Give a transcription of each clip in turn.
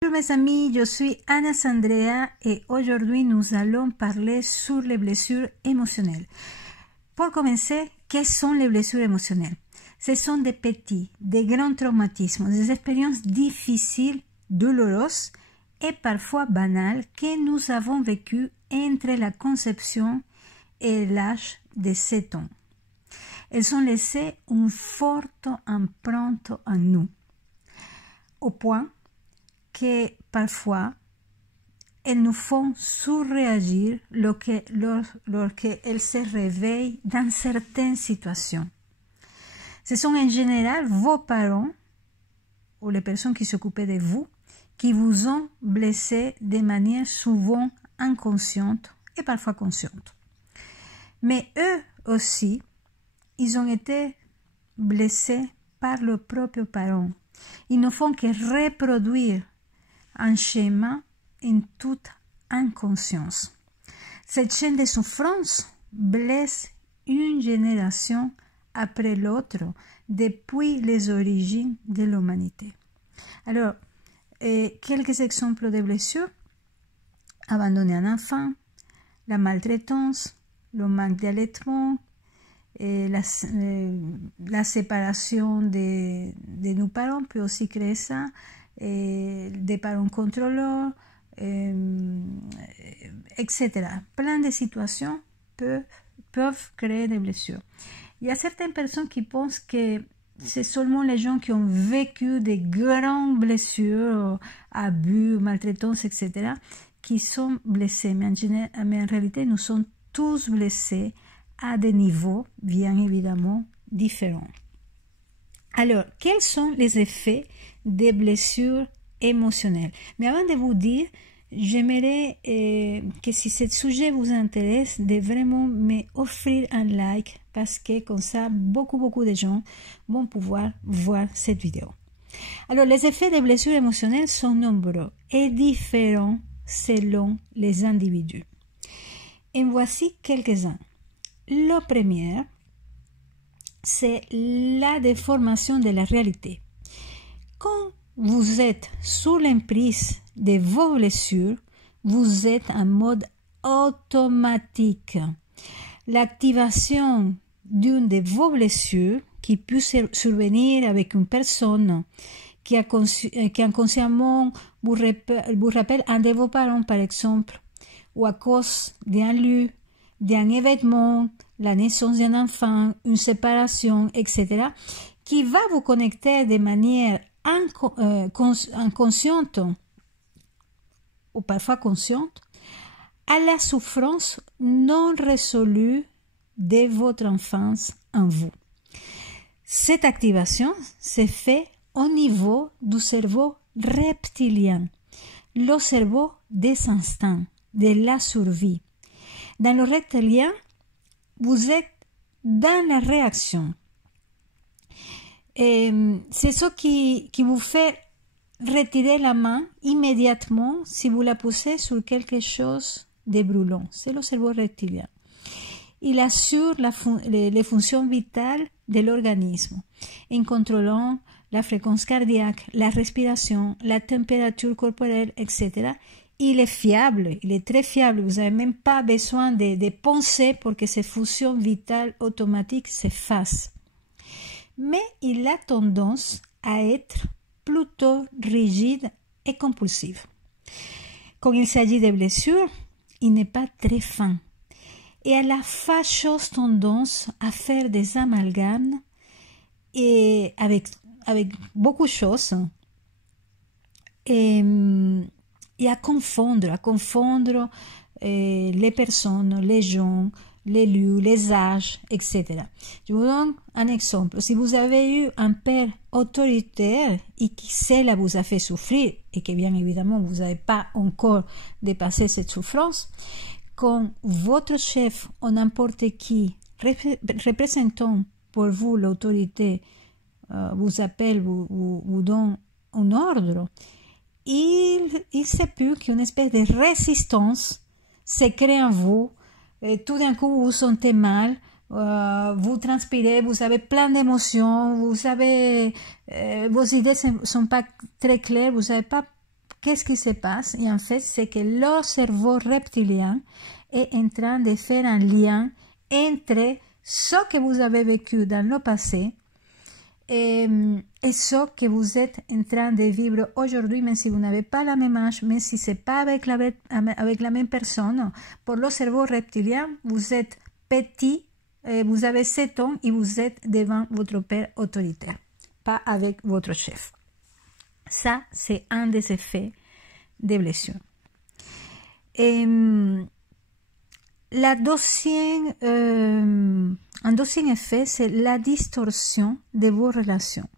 Bonjour mes amis, je suis Ana Sandrea et aujourd'hui nous allons parler sur les blessures émotionnelles. Pour commencer, qu'est-ce sont les blessures émotionnelles? Ce sont des petits, des grands traumatismes, des expériences difficiles, douloureuses et parfois banales que nous avons vécues entre la conception et l'âge de 7 ans. Elles ont laissé une forte empreinte en nous, au point que parfois elles nous font surréagir lorsqu'elles se réveillent dans certaines situations. Ce sont en général vos parents ou les personnes qui s'occupaient de vous qui vous ont blessé de manière souvent inconsciente et parfois consciente. Mais eux aussi, ils ont été blessés par leurs propres parents. Ils ne font que reproduire un schéma en toute inconscience. Cette chaîne de souffrance blesse une génération après l'autre depuis les origines de l'humanité. Alors, quelques exemples de blessures: abandonner un enfant, la maltraitance, le manque d'allaitement, la séparation de nos parents peut aussi créer ça, des parents contrôleurs, etc. Plein de situations peuvent créer des blessures. Il y a certaines personnes qui pensent que c'est seulement les gens qui ont vécu des grandes blessures, abus, maltraitance, etc., qui sont blessés. Mais en réalité, nous sommes tous blessés à des niveaux bien évidemment différents. Alors, quels sont les effets des blessures émotionnelles? Mais avant de vous dire, j'aimerais que si ce sujet vous intéresse, de vraiment me offrir un like, parce que comme ça, beaucoup de gens vont pouvoir voir cette vidéo. Alors, les effets des blessures émotionnelles sont nombreux et différents selon les individus. Et voici quelques-uns. Le premier, c'est la déformation de la réalité. Quand vous êtes sous l'emprise de vos blessures, vous êtes en mode automatique. L'activation d'une de vos blessures, qui peut survenir avec une personne qui inconsciemment vous rappelle un de vos parents, par exemple, ou à cause d'un lieu, d'un événement, la naissance d'un enfant, une séparation, etc., qui va vous connecter de manière inconsciente ou parfois consciente à la souffrance non résolue de votre enfance en vous. Cette activation se fait au niveau du cerveau reptilien, le cerveau des instincts, de la survie. Dans le reptilien, vous êtes dans la réaction. Et c'est ce qui vous fait retirer la main immédiatement si vous la posez sur quelque chose de brûlant. C'est le cerveau reptilien. Il assure les fonctions vitales de l'organisme en contrôlant la fréquence cardiaque, la respiration, la température corporelle, etc. Il est fiable, il est très fiable. Vous n'avez même pas besoin de penser pour que ces fonctions vitales automatiques se fassent. Mais il a tendance à être plutôt rigide et compulsif. Quand il s'agit de blessures, il n'est pas très fin et a la fâcheuse tendance à faire des amalgames et avec beaucoup de choses et à confondre les personnes, les gens, les lieux, les âges, etc. Je vous donne un exemple. Si vous avez eu un père autoritaire et qui cela vous a fait souffrir et que bien évidemment vous n'avez pas encore dépassé cette souffrance, quand votre chef ou n'importe qui représentant pour vous l'autorité vous appelle, vous donne un ordre, il se peut qu'une espèce de résistance se crée en vous. Et tout d'un coup, vous vous sentez mal, vous transpirez, vous avez plein d'émotions, vous avez, vos idées ne sont pas très claires, vous ne savez pas qu'est-ce qui se passe? Et en fait, c'est que le cerveau reptilien est en train de faire un lien entre ce que vous avez vécu dans le passé et ce que vous êtes en train de vivre aujourd'hui, même si vous n'avez pas la même âge, même si ce n'est pas avec la même personne. Pour le cerveau reptilien, vous êtes petit, vous avez 7 ans et vous êtes devant votre père autoritaire, pas avec votre chef. Ça, c'est un des effets des blessures. Et un deuxième effet, c'est la distorsion de vos relations.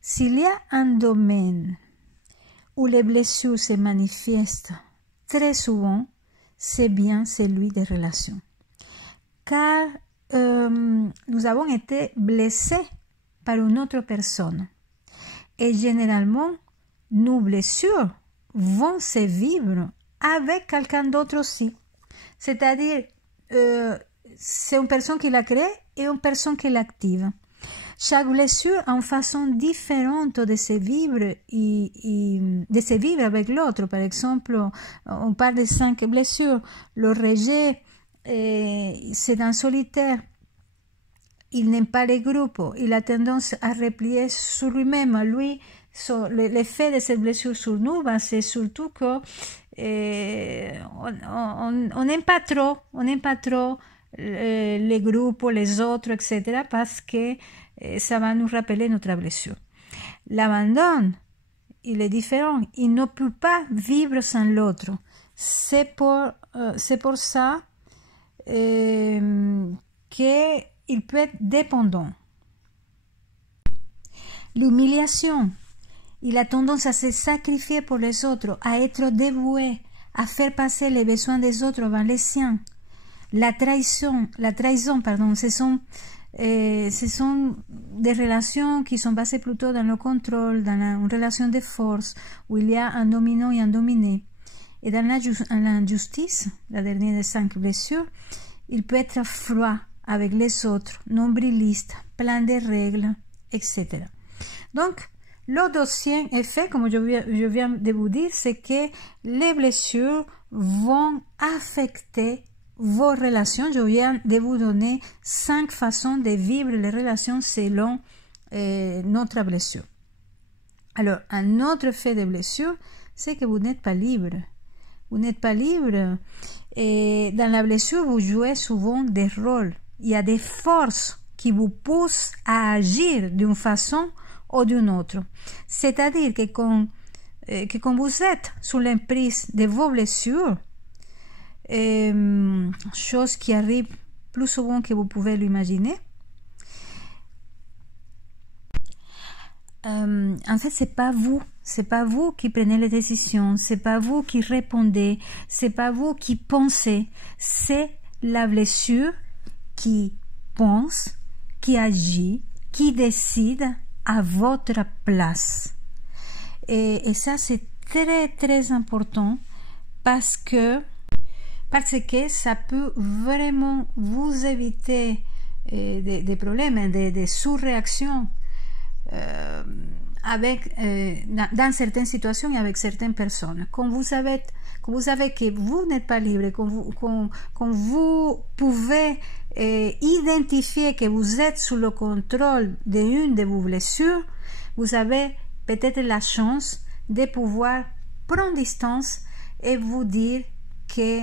S'il y a un domaine où les blessures se manifestent très souvent, c'est bien celui des relations. Car nous avons été blessés par une autre personne. Et généralement, nos blessures vont se vivre avec quelqu'un d'autre aussi. C'est-à-dire, c'est une personne qui l'a créée et une personne qui l'active. Chaque blessure a une façon différente de se vivre de se vivre avec l'autre. Par exemple, on parle de 5 blessures. Le rejet, c'est un solitaire. Il n'aime pas les groupes. Il a tendance à replier sur lui-même. Lui, l'effet de cette blessure sur nous, c'est surtout que on n'aime pas trop. On n'aime pas trop les groupes, les autres, etc. parce que ça va nous rappeler notre blessure. L'abandon, il est différent. Il ne peut pas vivre sans l'autre. C'est pour ça qu'il peut être dépendant. L'humiliation, il a tendance à se sacrifier pour les autres, à être dévoué, à faire passer les besoins des autres avant les siens. La trahison, ce sont des relations qui sont basées plutôt dans le contrôle, dans une relation de force, où il y a un dominant et un dominé. Et dans l'injustice, la dernière des 5 blessures, il peut être froid avec les autres, nombriliste, plein de règles, etc. Donc, le deuxième effet, comme je viens de vous dire, c'est que les blessures vont affecter vos relations. Je viens de vous donner 5 façons de vivre les relations selon notre blessure. Alors, un autre effet de blessure, c'est que vous n'êtes pas libre. Vous n'êtes pas libre. Et dans la blessure, vous jouez souvent des rôles. Il y a des forces qui vous poussent à agir d'une façon ou d'une autre. C'est-à-dire que quand vous êtes sous l'emprise de vos blessures, chose qui arrive plus souvent que vous pouvez l'imaginer, en fait, c'est pas vous qui prenez les décisions, c'est pas vous qui répondez, c'est pas vous qui pensez, c'est la blessure qui pense, qui agit, qui décide à votre place. Et ça, c'est très, très important parce que ça peut vraiment vous éviter des problèmes, des sous-réactions dans certaines situations et avec certaines personnes. Quand vous savez que vous n'êtes pas libre, quand vous pouvez identifier que vous êtes sous le contrôle d'une de vos blessures, vous avez peut-être la chance de pouvoir prendre distance et vous dire que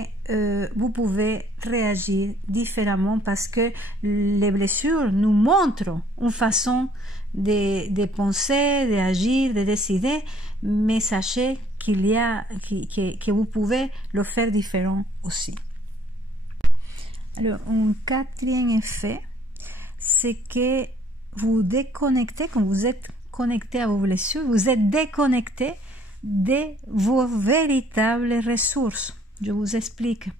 vous pouvez réagir différemment parce que les blessures nous montrent une façon de penser, d'agir, de décider, mais sachez que vous pouvez le faire différent aussi. Alors, un 4e effet, c'est que vous déconnectez, quand vous êtes connecté à vos blessures, vous êtes déconnecté de vos véritables ressources. Je vous explique.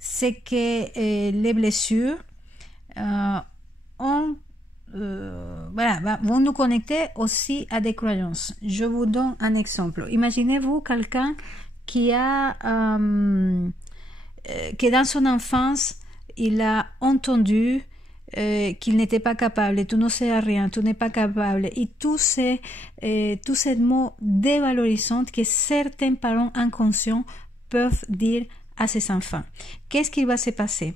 C'est que les blessures vont nous connecter aussi à des croyances. Je vous donne un exemple. Imaginez-vous quelqu'un que dans son enfance, il a entendu qu'il n'était pas capable, tu ne sais rien, tu n'es pas capable, et tous ces mots dévalorisants que certains parents inconscients peuvent dire à ces enfants. Qu'est-ce qui va se passer?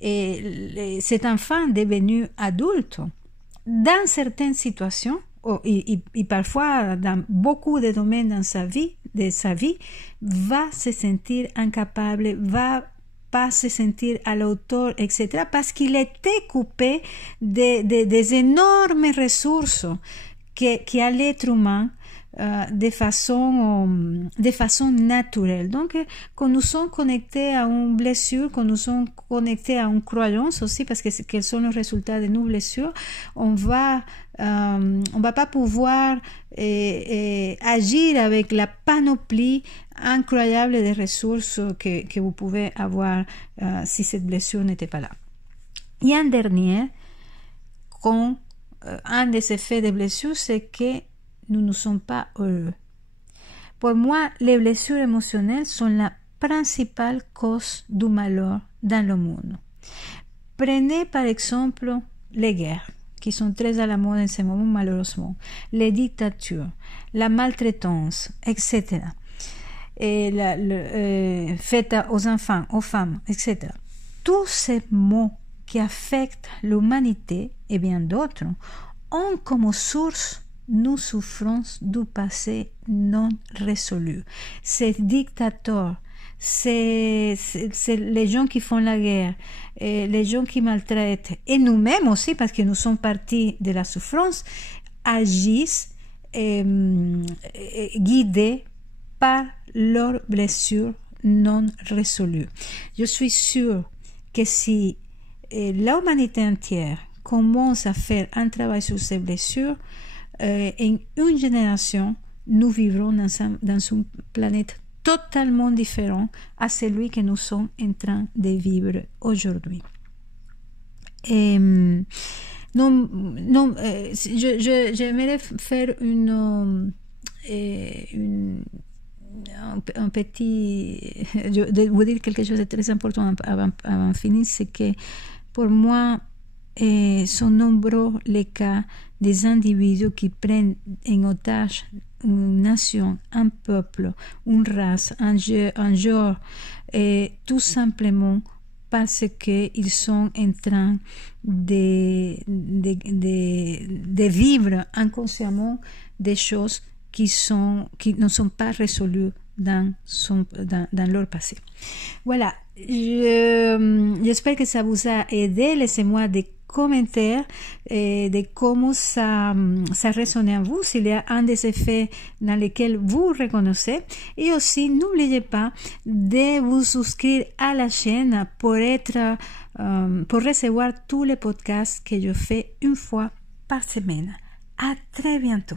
Cet enfant devenu adulte, dans certaines situations, et parfois dans beaucoup de domaines de sa vie, va se sentir incapable, va pas se sentir à la hauteur, etc., parce qu'il était coupé des énormes ressources qu'a l'être humain de façon naturelle. Donc, quand nous sommes connectés à une blessure, quand nous sommes connectés à une croyance aussi, parce que quels sont les résultats de nos blessures, on va pas pouvoir agir avec la panoplie incroyable de ressources que vous pouvez avoir si cette blessure n'était pas là. Et un dernier, un des effets des blessures, c'est que nous ne sommes pas heureux. Pour moi, les blessures émotionnelles sont la principale cause du malheur dans le monde. Prenez par exemple les guerres, qui sont très à la mode en ce moment malheureusement, les dictatures, la maltraitance, etc. Faites aux enfants, aux femmes, etc. Tous ces maux qui affectent l'humanité et bien d'autres ont comme source nos souffrances du passé non résolues. Ces dictateurs, c'est les gens qui font la guerre, les gens qui maltraitent, et nous-mêmes aussi, parce que nous sommes partis de la souffrance, agissent guidés par leurs blessures non résolues. Je suis sûre que si l'humanité entière commence à faire un travail sur ces blessures, en une génération, nous vivrons dans une planète totalement différente à celui que nous sommes en train de vivre aujourd'hui. J'aimerais faire un petit... de vous dire quelque chose de très important avant de finir, c'est que pour moi, sont nombreux les cas des individus qui prennent en otage une nation, un peuple, une race, un genre, tout simplement parce qu'ils sont en train de vivre inconsciemment des choses qui ne sont pas résolues dans leur passé. Voilà, j'espère que ça vous a aidé. Laissez-moi des commentaires de comment ça résonne en vous, s'il y a un des effets dans lesquels vous reconnaissez. Et aussi, n'oubliez pas de vous souscrire à la chaîne pour recevoir tous les podcasts que je fais une fois par semaine. À très bientôt.